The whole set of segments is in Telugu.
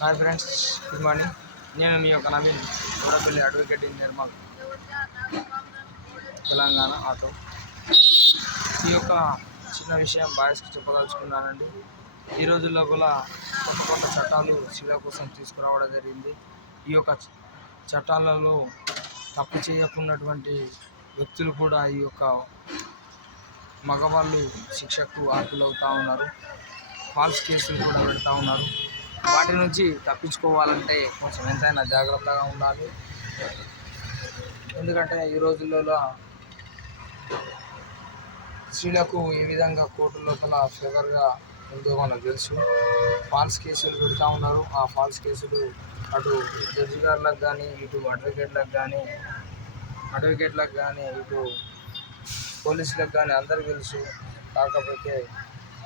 Hi friends, good morning. నేను మీ యొక్క Naveen Godapalli advocate in Nirmal, Telangana auto. ఈ యొక్క చిన్న విషయం బాయ్స్కి చెప్పదలుచుకున్నానండి. ఈ రోజు లోపల కొత్త చట్టాలు శిలా కోసం తీసుకురావడం జరిగింది. ఈ యొక్క చట్టాలలో తప్పు చేయకున్నటువంటి వ్యక్తులు కూడా ఈ యొక్క మగవాళ్ళు శిక్షకు అర్హులవుతూ ఉన్నారు. ఫాల్స్ కేసులు కూడా పెడతా ఉన్నారు. వాటి నుంచి తప్పించుకోవాలంటే కొంచెం ఎంతైనా జాగ్రత్తగా ఉండాలి. ఎందుకంటే ఈ రోజులలో స్త్రీలకు ఏ విధంగా కోర్టు లోపల ఫేవర్గా ఉందో మనకు తెలుసు. ఫాల్స్ కేసులు పెడతా ఉన్నారు. ఆ ఫాల్స్ కేసులు అటు జడ్జి గారులకు కానీ, ఇటు అడ్వకేట్లకు కానీ, ఇటు పోలీసులకు కానీ అందరికీ తెలుసు. కాకపోతే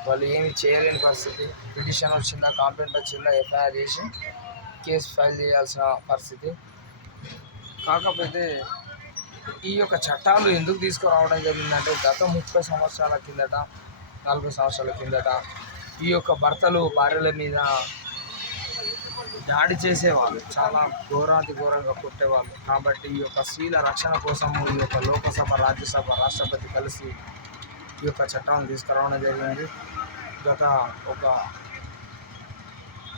వాళ్ళు ఏమి చేయలేని పరిస్థితి. పిటిషన్ వచ్చిందా, కంప్లైంట్ వచ్చిందా, ఎఫ్ఐఆర్ చేసి కేసు ఫైల్ చేయాల్సిన పరిస్థితి. కాకపోతే ఈ యొక్క చట్టాలు ఎందుకు తీసుకురావడం జరిగిందంటే గత 30 సంవత్సరాల కిందట, 40 సంవత్సరాల కిందట ఈ యొక్క భర్తలు భార్యల మీద దాడి చేసేవాళ్ళు, చాలా ఘోరంగా కొట్టేవాళ్ళు. కాబట్టి ఈ యొక్క స్త్రీల రక్షణ కోసము ఈ యొక్క లోకసభ, రాజ్యసభ, రాష్ట్రపతి కలిసి ఈ యొక్క చట్టాన్ని తీసుకురావడం జరిగింది. గత ఒక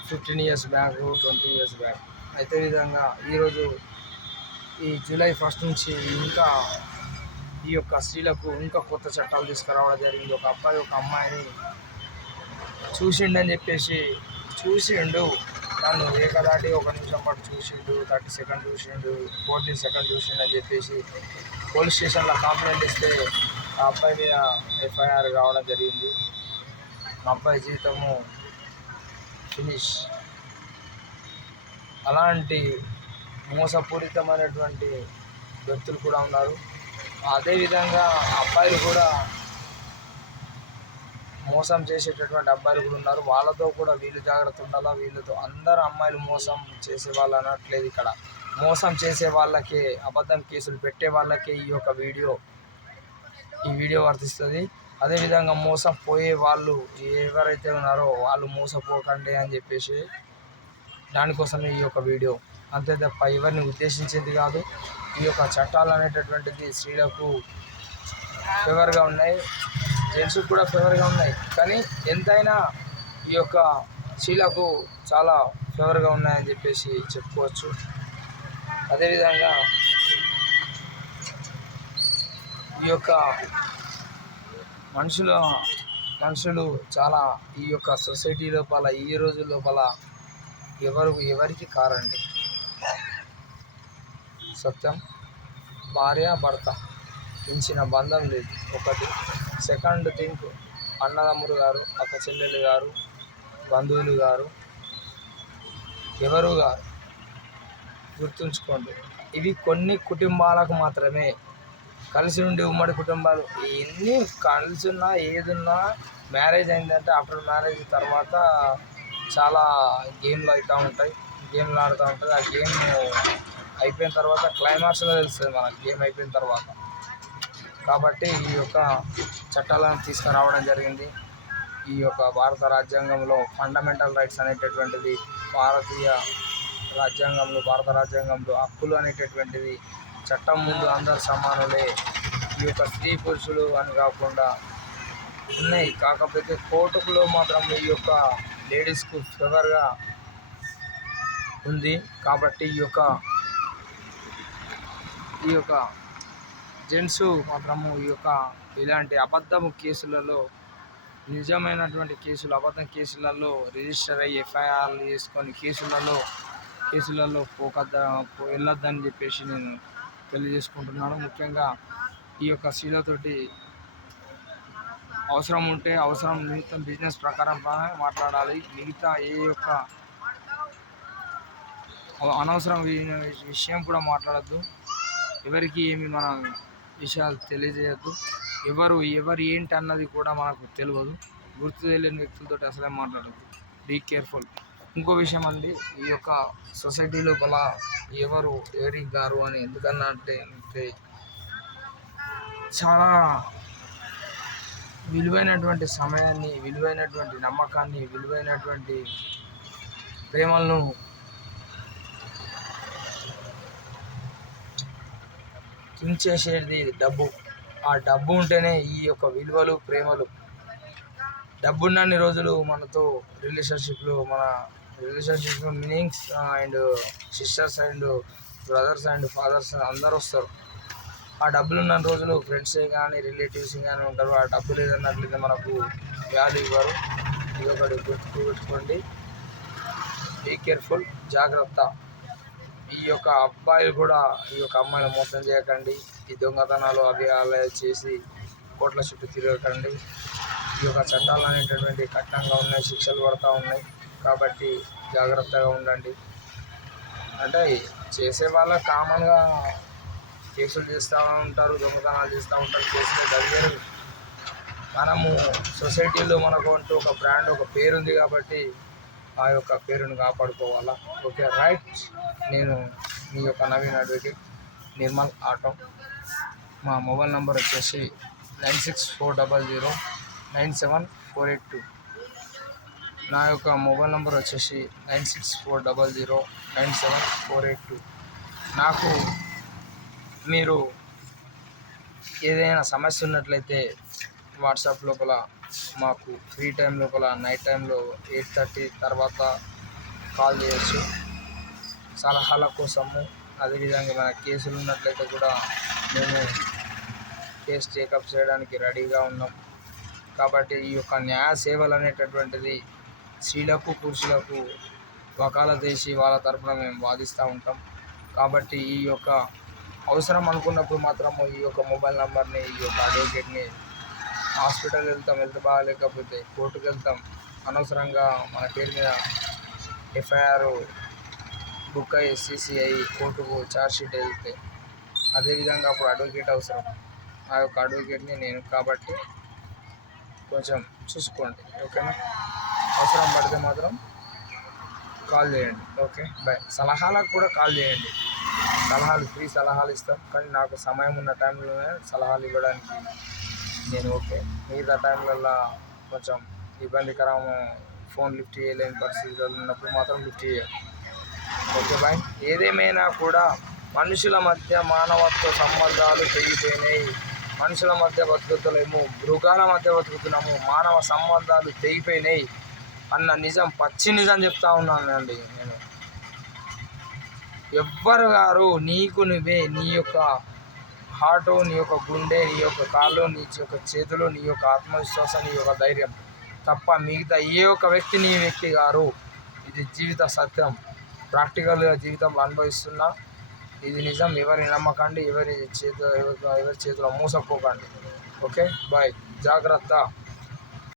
15 years బ్యాక్, 20 years బ్యాక్. అయితే విధంగా ఈరోజు ఈ జూలై 1 నుంచి ఇంకా ఈ యొక్క స్త్రీలకు ఇంకా కొత్త చట్టాలు తీసుకురావడం జరిగింది. ఒక అబ్బాయి ఒక అమ్మాయిని చూసిండు, నన్ను ఏకదాటి 1 నిమిషం పాటు చూసిండు, 30 seconds చూసిండు, 14 seconds చూసిండు అని చెప్పేసి పోలీస్ స్టేషన్లో కంప్లైంట్ ఇస్తే ఆ అబ్బాయి మీద ఎఫ్ఐఆర్ కావడం జరిగింది. మా అబ్బాయి జీవితము ఫినిష్. అలాంటి మోసపూరితమైనటువంటి వ్యక్తులు కూడా ఉన్నారు. అదేవిధంగా అబ్బాయిలు కూడా మోసం చేసేటటువంటి అబ్బాయిలు కూడా ఉన్నారు. వాళ్ళతో కూడా వీళ్ళు జాగ్రత్త ఉండాలా. వీళ్ళతో అందరు అమ్మాయిలు మోసం చేసే వాళ్ళు అనట్లేదు. ఇక్కడ మోసం చేసే వాళ్ళకే, అబద్ధం కేసులు పెట్టే వాళ్ళకే ఈ వీడియో వర్తిస్తుంది. అదేవిధంగా మోసం పోయే వాళ్ళు ఎవరైతే ఉన్నారో వాళ్ళు మోసపోకండి అని చెప్పేసి దానికోసమే ఈ యొక్క వీడియో. అంతే తప్ప ఎవరిని ఉద్దేశించేది కాదు. ఈ యొక్క చట్టాలు అనేటటువంటిది స్త్రీలకు ఫేవర్గా ఉన్నాయి, జెంట్స్కి కూడా ఫేవర్గా ఉన్నాయి. కానీ ఎంతైనా ఈ యొక్క స్త్రీలకు చాలా ఫేవర్గా ఉన్నాయని చెప్పేసి చెప్పుకోవచ్చు. అదేవిధంగా ఈ యొక్క మనుషులు చాలా ఈ యొక్క సొసైటీ లోపల ఈ రోజు లోపల ఎవరికి కారండి. సత్యం, భార్య భర్త మించిన బంధం లేదు. ఒకటి. సెకండ్ థింగ్, అన్నదమ్ములు గారు, అక్క చెల్లెలు గారు, బంధువులు గారు, ఎవరు గారు గుర్తుంచుకోండి. ఇవి కొన్ని కుటుంబాలకు మాత్రమే. కలిసి ఉండి ఉమ్మడి కుటుంబాలు ఎన్ని కలిసి ఉన్నా ఏదున్నా మ్యారేజ్ అయిందంటే ఆఫ్టర్ మ్యారేజ్ తర్వాత చాలా గేమ్లు ఆడుతూ ఉంటుంది. ఆ గేమ్ అయిపోయిన తర్వాత క్లైమాక్స్లో తెలుస్తుంది మనకు, గేమ్ అయిపోయిన తర్వాత. కాబట్టి ఈ యొక్క చట్టాలను తీసుకురావడం జరిగింది. ఈ యొక్క భారత రాజ్యాంగంలో ఫండమెంటల్ రైట్స్ అనేటటువంటిది, భారత రాజ్యాంగంలో హక్కులు అనేటటువంటిది, చట్టం ముందు అందరు సమానులే, ఈ యొక్క స్త్రీ పురుషులు అని కాకుండా ఉన్నాయి. కాకపోతే కోర్టులో మాత్రం ఈ యొక్క లేడీస్కు ఫేవర్గా ఉంది. కాబట్టి ఈ యొక్క జెంట్స్ మాత్రము ఇలాంటి అబద్ధం కేసులలో, నిజమైనటువంటి అబద్ధం కేసులలో రిజిస్టర్ అయ్యి ఎఫ్ఐఆర్లు చేసుకొని కేసులలో వెళ్ళొద్దని చెప్పేసి నేను తెలియజేసుకుంటున్నాను. ముఖ్యంగా ఈ యొక్క స్త్రీలతోటి అవసరం నిమిత్తం బిజినెస్ ప్రకారం మాట్లాడాలి. మిగతా ఏ యొక్క అనవసరం విషయం కూడా మాట్లాడద్దు. ఎవరికి ఏమి మనం విషయాలు తెలియజేయద్దు. ఎవరు ఏంటి అన్నది కూడా మనకు తెలియదు. గుర్తు తెలియని వ్యక్తులతో అసలే మాట్లాడద్దు. Be careful. ఇంకో విషయం అండి, ఈ యొక్క సొసైటీ లోపల ఎవరు ఏడికి గారు అని ఎందుకన్నా అంటే చాలా విలువైనటువంటి సమయాన్ని, విలువైనటువంటి నమ్మకాన్ని, విలువైనటువంటి ప్రేమలను కించేసేది డబ్బు. ఆ డబ్బు ఉంటేనే ఈ యొక్క విలువలు, ప్రేమలు. డబ్బున్నన్ని రోజులు మనతో మన రిలేషన్షిప్లో meanings and sisters and brothers and fathers అందరూ వస్తారు. ఆ డబ్బులు ఉన్న రోజులు ఫ్రెండ్సే కానీ రిలేటివ్స్ కానీ ఉంటారు. ఆ డబ్బు లేదన్నట్లయితే మనకు వాల్యూ ఇవ్వరు. ఇది ఒకటి గుర్తుపెట్టుకోండి. బీ కేర్ఫుల్, జాగ్రత్త. ఈ యొక్క అబ్బాయిలు కూడా ఈ యొక్క అమ్మాయిని మోసం చేయకండి. ఈ దొంగతనాలు అవి అలా చేసి కోట్ల చుట్టూ తిరగకండి. ఈ యొక్క చట్టాలు అనేటటువంటి కఠినంగా ఉన్నాయి, శిక్షలు పడుతూ ఉన్నాయి. కాబట్టి జాగ్రత్తగా ఉండండి. అంటే చేసే వాళ్ళ కామన్గా కేసులు చేస్తూ ఉంటారు, దొంగతనాలు చేస్తూ ఉంటారు. కేసులు దగ్గర మనము సొసైటీలో మనకు అంటూ ఒక బ్రాండ్, ఒక పేరుంది కాబట్టి ఆ యొక్క పేరును కాపాడుకోవాలా. Okay, right. నేను మీ యొక్క నవీన్ అడ్వకేట్, నిర్మల్ ఆటో. మా మొబైల్ నెంబర్ వచ్చేసి 9640097482. నా యొక్క మొబైల్ నెంబర్ వచ్చేసి 9640097482. నాకు మీరు ఏదైనా సమస్య ఉన్నట్లయితే వాట్సాప్ లోపల మాకు ఫ్రీ టైం లోపల నైట్ టైంలో 8:30 తర్వాత కాల్ చేయొచ్చు సలహాల కోసము. అదేవిధంగా మన కేసులు ఉన్నట్లయితే కూడా మేము కేసు టేకప్ చేయడానికి రెడీగా ఉన్నాం. కాబట్టి ఈ యొక్క న్యాయ సేవలు అనేటటువంటిది స్త్రీలకు, పురుషులకు వకాలత్ చేసి వాళ్ళ తరపున మేము వాదిస్తూ ఉంటాం. కాబట్టి ఈ యొక్క అవసరం అనుకున్నప్పుడు మాత్రము ఈ యొక్క మొబైల్ నెంబర్ని, ఈ యొక్క అడ్వకేట్ని, హాస్పిటల్ వెళ్తాం, వెళ్తే బాగాలేకపోతే కోర్టుకు వెళ్తాం, అనవసరంగా మన పేరు మీద ఎఫ్ఐఆర్ బుక్ అయ్యి సిసిఐ కోర్టుకు ఛార్జ్షీట్ వెళ్తే అదేవిధంగా అప్పుడు అడ్వకేట్ అవసరం. ఆ యొక్క అడ్వకేట్ని నేను. కాబట్టి కొంచెం చూసుకోండి, ఓకేనా. అవసరం పడితే మాత్రం కాల్ చేయండి. Okay, bye. సలహాలకు కూడా కాల్ చేయండి. సలహాలు, ఫ్రీ సలహాలు ఇస్తాం. కానీ నాకు సమయం ఉన్న టైంలోనే సలహాలు ఇవ్వడానికి నేను ఓకే. మిగతా టైంలల్లో కొంచెం ఇబ్బందికరము, ఫోన్ లిఫ్ట్ చేయలేని పరిస్థితుల్లో ఉన్నప్పుడు మాత్రం లిఫ్ట్ చేయాలి. Okay, bye. ఏదేమైనా కూడా మనుషుల మధ్య మానవత్వ సంబంధాలు తెగిపోయినాయి. మనుషుల మధ్య బతుకుతలేము, మృగాల మధ్య బతుకుతున్నాము. మానవ సంబంధాలు తెగిపోయినాయి అన్న నిజం, పచ్చి నిజం చెప్తా ఉన్నాను అండి నేను. ఎవ్వరు గారు నీకు నువ్వే, నీ యొక్క హార్ట్, నీ యొక్క గుండె, నీ యొక్క కాళ్ళు, నీ యొక్క చేతులు, నీ యొక్క ఆత్మవిశ్వాసం, నీ యొక్క ధైర్యం తప్ప మిగతా ఏ ఒక్క వ్యక్తి నీ వ్యక్తి గారు. ఇది జీవిత సత్యం. ప్రాక్టికల్గా జీవితంలో అనుభవిస్తున్నా. ఇది నిజం. ఎవరిని నమ్మకండి, ఎవరి చేతిలో మోసపోకండి. Okay, bye. జాగ్రత్త.